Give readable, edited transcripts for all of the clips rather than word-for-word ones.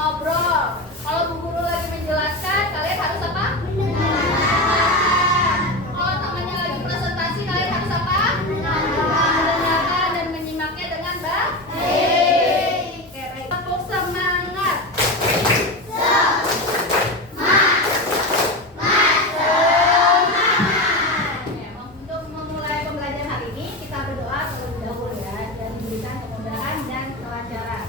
ngobrol. Kalau Bu Guru lagi menjelaskan, kalian harus apa? Mendengarkan. Kalau temannya lagi presentasi, kalian harus apa? Mendengarkan dan menyimaknya dengan baik. Oke, baik. Tepuk semangat. Untuk memulai pembelajaran hari ini, kita berdoa terlebih dahulu ya, dan diberikan kemudahan dan kelancaran.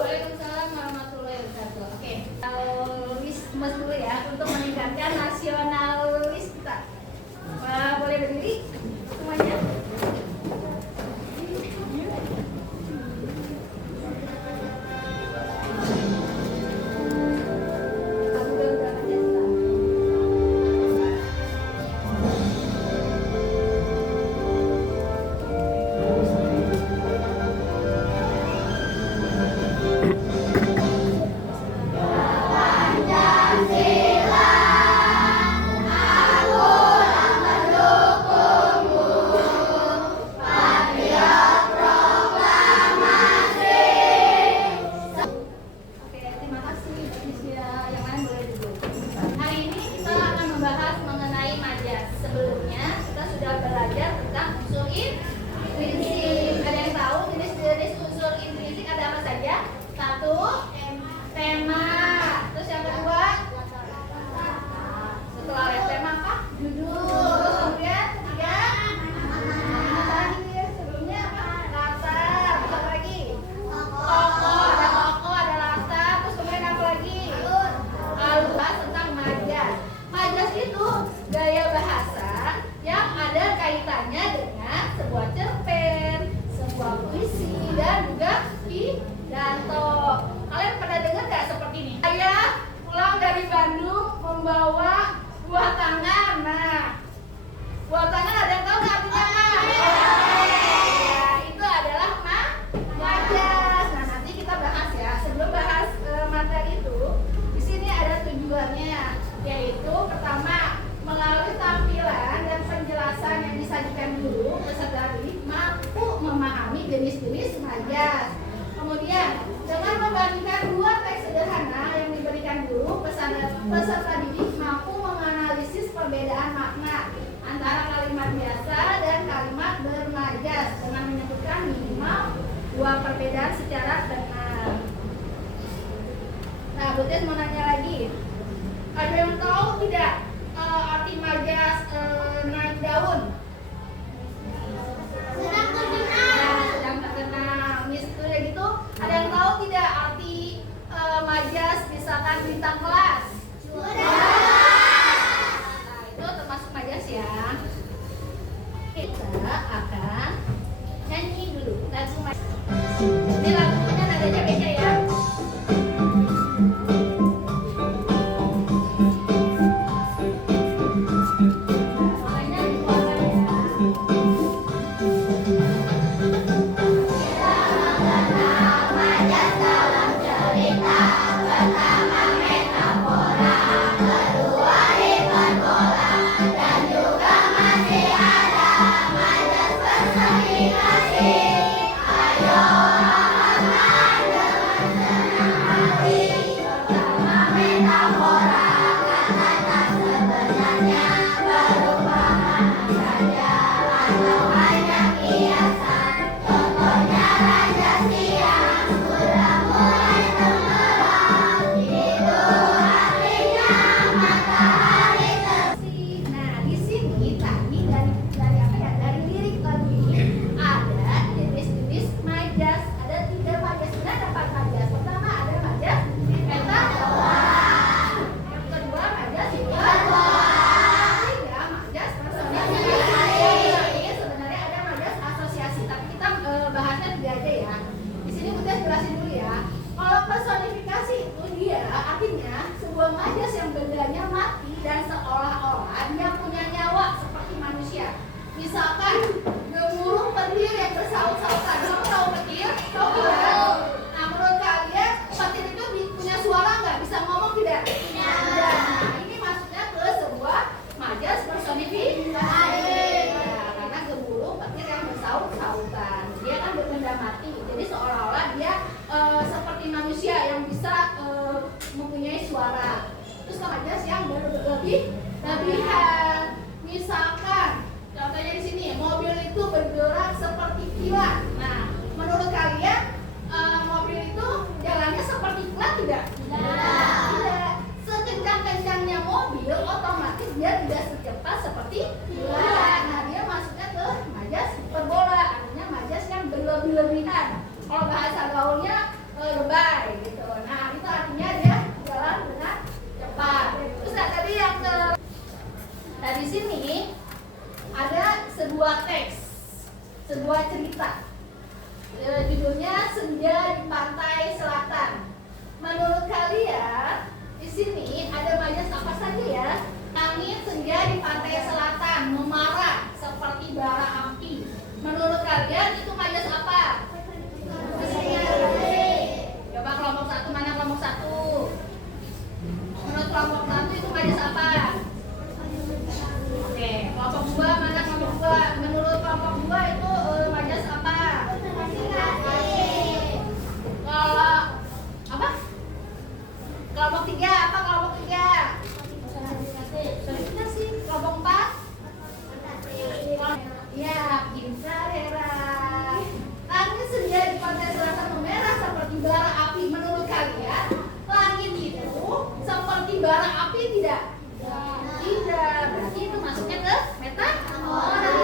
Waalaikumsalam warahmatullahi wabarakatuh. Oke, nasionalisme dulu ya, untuk meningkatkan nasionalis kita. Boleh berdiri semuanya? Oke, terima kasih. Yang lain boleh duduk. Hari ini kita akan membahas mengenai majas. Sebelumnya kita sudah belajar tentang unsur intrinsik. Ada yang tahu jenis-jenis unsur intrinsik ada apa saja? Satu, tema. Terus yang kedua, setelah tema apa? Judul. Terus kemudian ketiga, sebelumnya apa? Latar. Terus apa lagi? Tokoh, ada latar. Terus kemudian apa lagi? Alur tentang majas. Majas itu gaya bahasa yang ada kaitannya dengan sebuah cerpen, sebuah puisi, dan juga pidato. Kalian pernah dengar nggak seperti ini? Saya pulang dari Bandung membawa buah tangan. Nah, buah tangan ada yang tahu nggak artinya apa? Ya, itu adalah majas. Nah, nanti kita bahas ya. Sebelum bahas materi itu, di sini ada tujuannya, yaitu pertama, melalui tampilan dan penjelasan yang disajikan guru, peserta didik mampu memahami jenis-jenis majas. Kemudian, dengan membandingkan dua teks sederhana yang diberikan guru, peserta didik mampu menganalisis perbedaan makna antara kalimat biasa dan kalimat bermajas dengan menyebutkan minimal dua perbedaan secara benar. Nah, Butet mau nanya lagi. Ada yang tahu tidak arti majas naik daun? Sedang terkenal. Misalnya gitu. Ada yang tahu tidak arti majas misalkan bintang kelas? Nah, itu termasuk majas ya. Kita akan nyanyi dulu lagu majas. Ini lagunya nadanya beda ya. otomatis dia tidak secepat seperti bulan. Nah, dia masuknya ke majas hiperbola, artinya majas yang berlebih-lebihan. Kalau bahasa gaulnya lebay gitu. Nah, itu artinya dia jalan dengan cepat. Terus tadi yang ke di sini ada sebuah teks, sebuah cerita. Judulnya Senja di Pantai Selatan. Menurut kalian di sini ada majas apa saja ya? Angin senja di pantai selatan memarah seperti bara api. Menurut kalian itu majas apa? Coba kelompok satu, mana kelompok satu? Menurut kelompok satu itu majas apa? Oke, kelompok dua, mana kelompok dua? Menurut kelompok dua itu majas apa? Kalau apa? Kelompok tiga apa? Kelompok tiga? Personifikasi. Kelompok empat? Ya, pintar Hera. Angin senja di pantai selatan memerah seperti bara api. Menurut kalian, langit itu seperti bara api tidak? Tidak. Berarti itu masuknya ke metafora.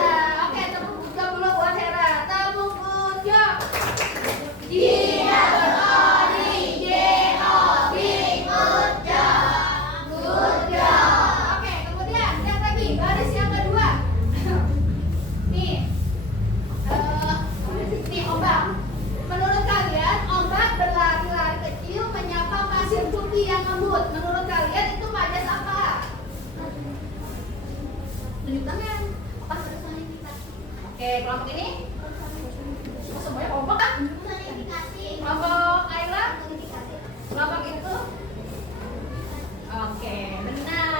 Oke, tepuk tangan dulu buat Hera. Tepuk tangan. Dia berani. Oke, kemudian lihat lagi baris yang kedua. Nih, ombak. Menurut kalian, ombak berlari-lari kecil menyapa pasir putih yang lembut. Menurut kalian itu majas apa? Tunjuk tangan. Apa personifikasi? Oke, kelompok ini semuanya ombak kan? Kelompok Ayla? Kelompok itu? Oke, benar.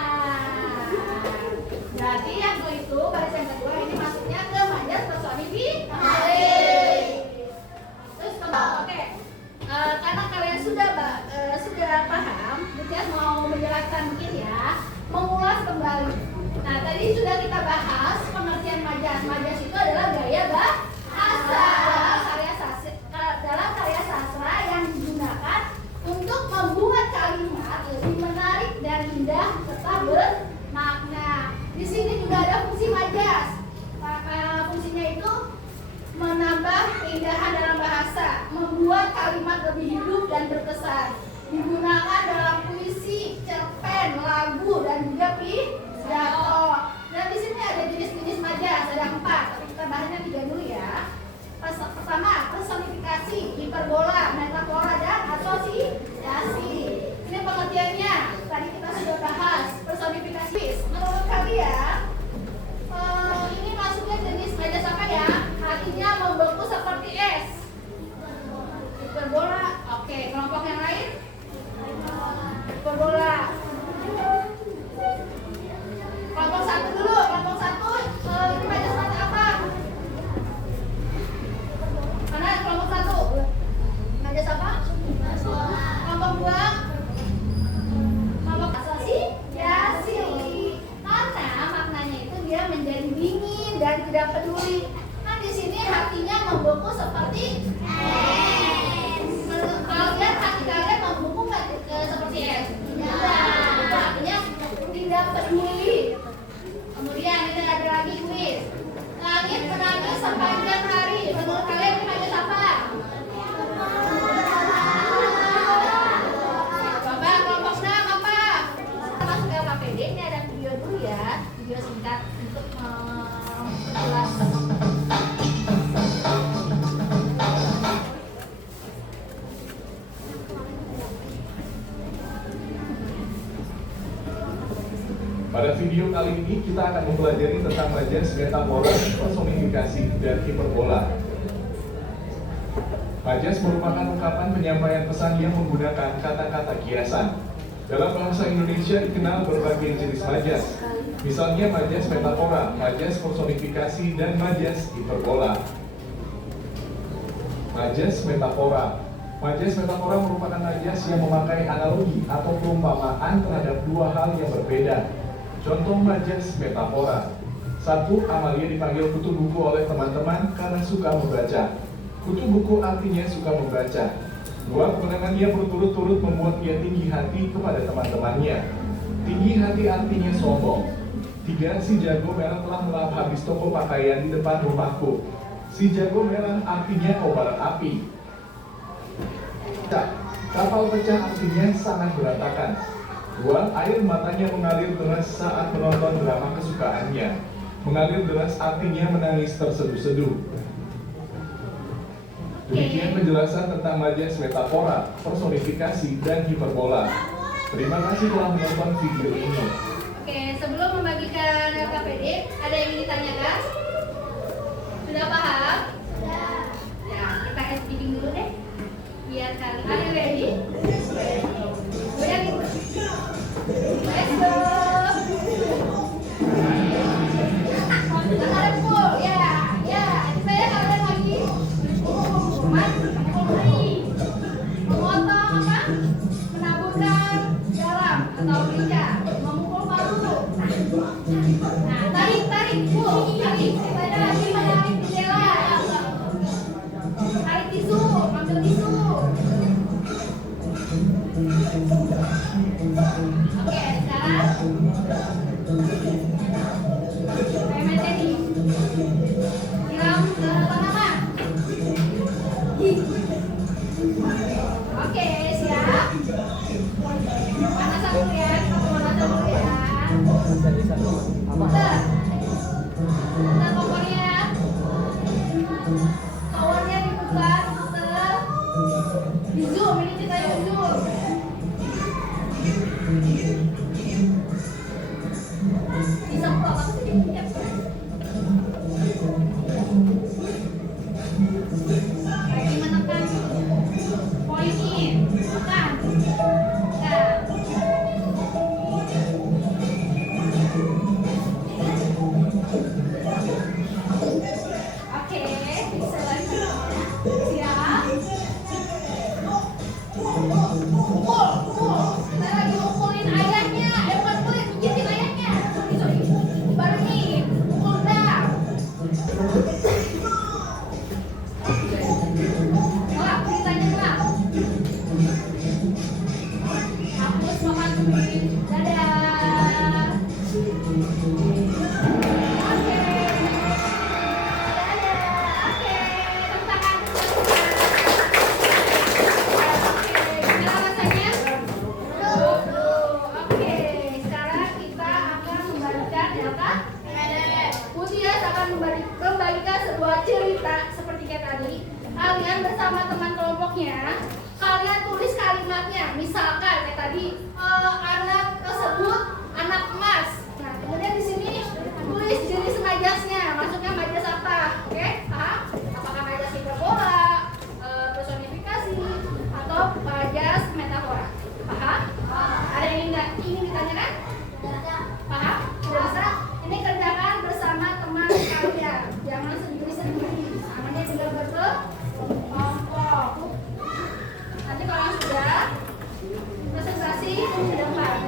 Jadi yang itu baris yang kedua ini masuknya ke majas personifikasi. Terus oke, karena kalian sudah paham, Budias mau menjelaskan mungkin ya, mengulas kembali. Nah, tadi sudah kita bahas pengertian majas. Majas itu adalah gaya bahasa dalam karya sastra yang digunakan untuk membuat kalimat lebih menarik dan indah serta bermakna. Di sini juga ada fungsi majas. Fungsinya itu menambah keindahan dalam bahasa, membuat kalimat lebih hidup dan berkesan. Digunakan dalam puisi, cerpen, lagu, dan juga pidato. Dan di sini ada jenis-jenis majas, ada 4. Tapi kita bahasnya 3 dulu ya. Pertama, personifikasi, hiperbola, metafora, dan asosiasi. Ini pengertiannya. Tadi kita sudah bahas personifikasi. Menurut kalian, ini masuknya jenis majas apa ya? Artinya membeku seperti es. Hiperbola. Oke, kelompok yang lain? Hiperbola. Kelompok satu dulu. Kelompok satu, ini majas macam apa? Mana kelompok satu? Majas apa? Kelompok dua? Kelompok asosiasi. Karena maknanya itu dia menjadi dingin dan tidak peduli. Nah, di sini hatinya membeku seperti es. Kalian hati kalian membeku nggak seperti es? Tidak. Artinya tidak peduli. Kemudian ini ada lagi kuis. Langit menangis sepanjang hari. Menurut kalian ini majas apa? Coba kelompok 6 apa? Masuk LKPD, ini ada video dulu ya, video singkat untuk menjelaskan. Pada video kali ini kita akan mempelajari tentang majas, metafora, personifikasi, dan hiperbola. Majas merupakan ungkapan penyampaian pesan yang menggunakan kata-kata kiasan. Dalam bahasa Indonesia dikenal berbagai jenis majas. Misalnya majas metafora, majas personifikasi, dan majas hiperbola. Majas metafora. Majas metafora merupakan majas yang memakai analogi atau perumpamaan terhadap dua hal yang berbeda. Contoh majas metafora. 1. Amalia dipanggil kutu buku oleh teman-teman karena suka membaca. Kutu buku artinya suka membaca. 2. Kemenangan ia berturut-turut membuat ia tinggi hati kepada teman-temannya. Tinggi hati artinya sombong. 3. Si jago merah telah melahap habis toko pakaian di depan rumahku. Si jago merah artinya kobaran api. Kapal pecah artinya sangat berantakan. 2. Air matanya mengalir deras saat menonton drama kesukaannya. Mengalir deras artinya menangis terseduh-seduh. Demikian penjelasan tentang majas metafora, personifikasi, dan hiperbola. Terima kasih telah menonton video ini. Oke, sebelum membagikan LKPD, ada yang ingin ditanyakan? Sudah paham? Sudah. Ya, kita speaking dulu deh. Biar kalian ada ready? Ready? Let's go. Tangan full, ya, ya. Saya kalian lagi. Memotong apa? Menaburkan garam atau merica, memukul palu. Nah, tarik, full, tarik. Saya lagi menarik jendela. Tarik tisu, ambil tisu. Oke, sekarang ini. Siram ke tanaman. Oke, siap. Panasan dulu ya, panasan dulu ya. Putar. Putar kompornya. Towernya diputar, putar. Di zoom, ini ceritanya di zoom. Disemprot apa sih? Lagi menekan poinnya, tekan. Oke, bisa lagi. Siap. Pukul. Kita lagi mukulin ayahnya. Bukan mukulin, pijitin ayahnya. Baru nih, pukul dah. Gelap, ceritanya gelap. Hapus makan dulu. Dadah. Oke. Dadah. Oke. Tepuk tangan. Oke. Gimana rasanya? Oke. Sekarang kita akan membagikan apa? Utias akan membagikan sebuah cerita seperti kayak tadi. Kalian bersama teman kelompoknya, kalian tulis kalimatnya. Misalkan kayak tadi, anak tersebut anak emas. Nah, kemudian di sini tulis jenis majasnya. Maksudnya majas apa? Oke, paham? Apakah majas hiperbola, personifikasi, atau majas metafora? Paham? Ada yang ingin ditanyakan? Paham? Sudah bisa? Ini kerjakan bersama teman kalian. Jangan sendiri-sendiri. Namanya juga berkelompok. Nanti kalau sudah presentasi ke depan.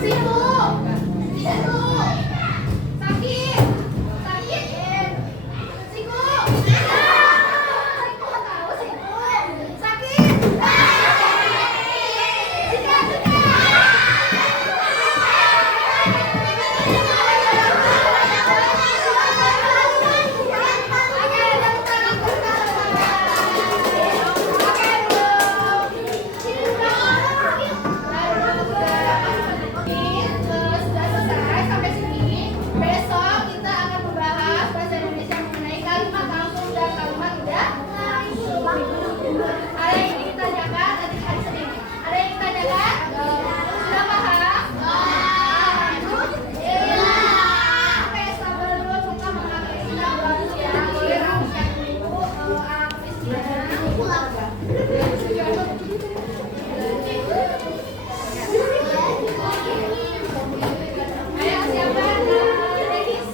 Siku. Siku. Sakit. Sakit. Siku. Siku tahu siku. Sakit. Jika. Sudah selesai sampai sini. Besok kita akan membahas bahasa Indonesia mengenai kalimat langsung dan kalimat tidak langsung. Ada yang ingin ditanyakan nanti hari Senin? Ada yang ingin ditanyakan? Sudah paham? Iya. Oke, sabar dulu kita mengakhiri sidang bagus ya. Boleh rapikan dulu alat Ayo siapa? Regis.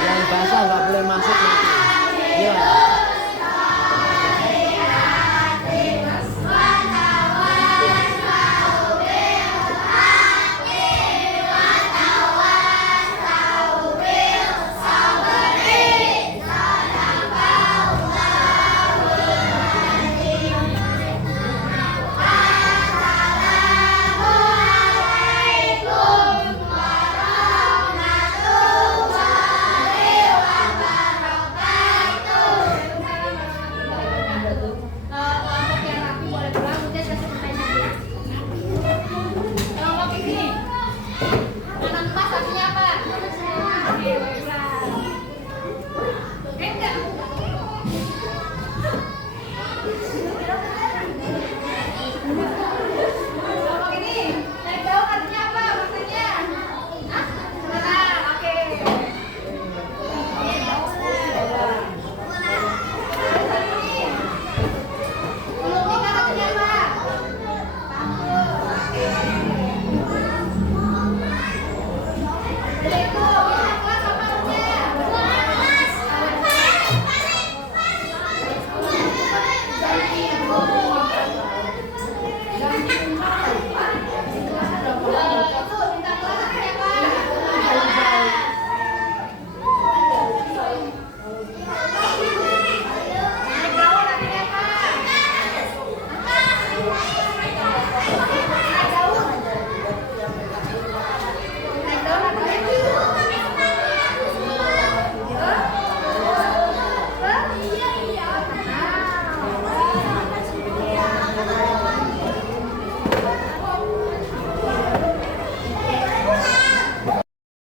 Yang basah nggak boleh masuk nanti. Iya. Kelompok yang rapi boleh pulang, udah kasih pertanyaan. Kelompok ini, anak emas artinya apa? Oke, boleh pulang. Enggak.